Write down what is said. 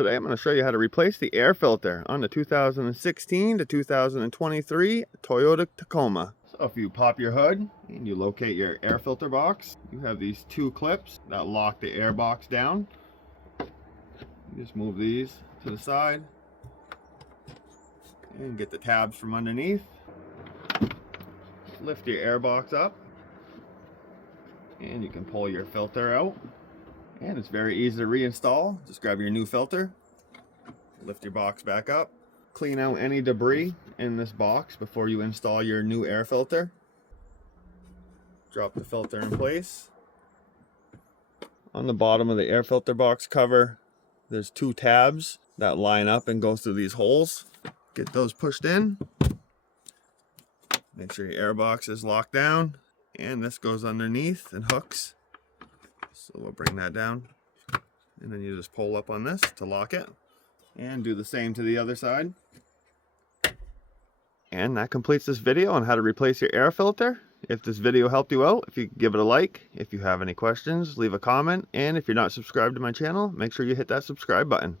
Today I'm going to show you how to replace the air filter on the 2016 to 2023 Toyota Tacoma. So if you pop your hood and you locate your air filter box, you have these two clips that lock the air box down. You just move these to the side and get the tabs from underneath. Lift your air box up and you can pull your filter out. And it's very easy to reinstall. Just grab your new filter, lift your box back up, clean out any debris in this box before you install your new air filter. Drop the filter in place. On the bottom of the air filter box cover, there's two tabs that line up and go through these holes. Get those pushed in. Make sure your air box is locked down, and this goes underneath and hooks. So we'll bring that down, and then you just pull up on this to lock it, and do the same to the other side. And that completes this video on how to replace your air filter. If this video helped you out, if you give it a like, if you have any questions, leave a comment, and if you're not subscribed to my channel, make sure you hit that subscribe button.